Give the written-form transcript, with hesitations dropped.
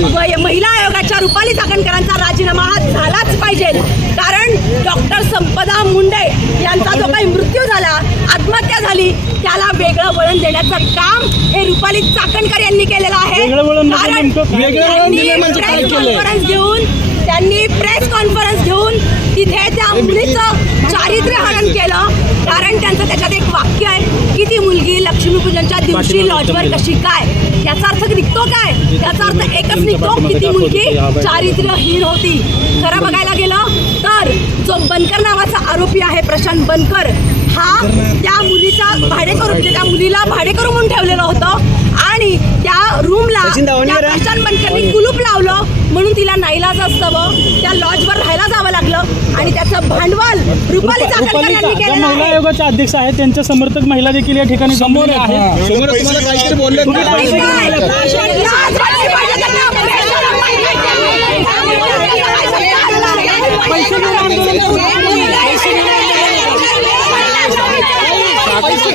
महिला आयोगाच्या रुपाली चाकणकरांचा राजीनामा हा झालाच पाहिजे। कारण डॉक्टर संपदा मुंडे यांचा जो काही मृत्यू झाला, आत्महत्या झाली, त्याला वेगळं वळण देण्याचं काम हे रुपाली चाकणकर यांनी केलेलं आहे। त्यांनी प्रेस कॉन्फरन्स घेऊन तिथे त्या मुलीचं चारित्र्य हनन केलं। कारण त्यांचं त्याच्यात एक वाक्य आहे की ती मुलगी लक्ष्मीपूजनच्या दिवशी लॉजवर कशी काय, याचा अर्थ निघतो काय? याचा अर्थ एकच निघतो की ती मुलगी चारित्र्यहीन होती। खरं बघायला गेलं तर जो बनकर नावाचा आरोपी आहे प्रशांत बनकर, हा त्या मुलीचा भाडेकरू, म्हणजे त्या मुलीला भाडेकरू म्हणून ठेवलेलं होतं आणि त्या रूमला प्रशांत बनकरनी कुलूप लावलं म्हणून तिला नाईलाज असतं त्या लॉजवर राहायला जावं लागलं आणि त्याचं भांडवल रुपाली चाकणकर यांनी केलं। महिला आयोगाच्या अध्यक्ष आहेत, त्यांच्या समर्थक महिला देखील या ठिकाणी समोर आहेत। तुम्हाला काहीतरी बोलले पैसे